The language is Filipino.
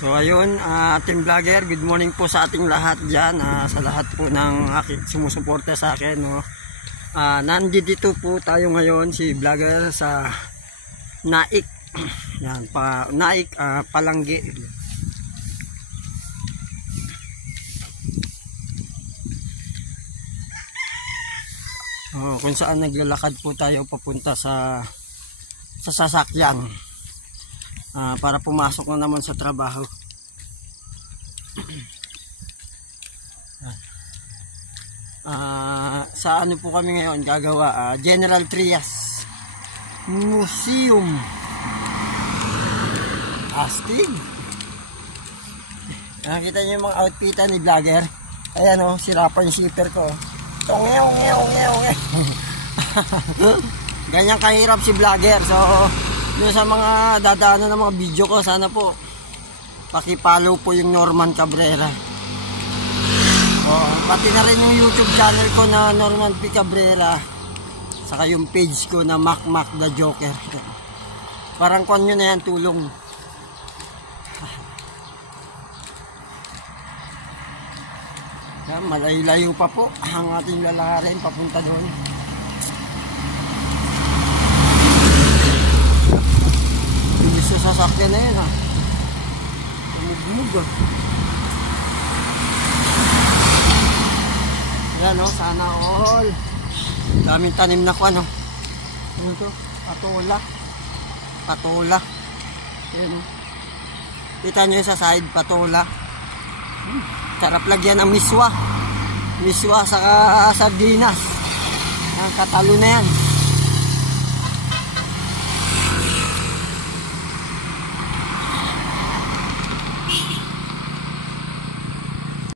So ayun, team vlogger, good morning po sa ating lahat dyan, sa lahat po ng sumusuporta sa akin, no? Nandito po tayo ngayon, si vlogger sa Naik. Yan, Naik, Palanggi. Kung saan naglalakad po tayo papunta sa sasakyan. Para pumasok na naman sa trabaho. Sa ano po kami ngayon gagawa? General Trias Museum. Astig. Nakita niyo yung mga outfitan ni vlogger. Ayan o, sirapan yung zipper ko. Ganyan kahirap si vlogger. So doon sa mga dadaanan ng mga video ko, sana po paki-follow po yung Norman Cabrera. Pati na rin yung YouTube channel ko na Norman P. Cabrera, saka yung page ko na Mac the Joker. Parang kung nyo na yan, tulong. Malayo-layo pa po ang ating lalakarin papunta doon. Sa sasakyan na yun, tumugmug. Yan o, sana all. Daming tanim na ko, ano ito? Patola. Yan, kita nyo sa side, patola. Sarap lagyan ng miswa sa sardinas. Ang katalo na yan.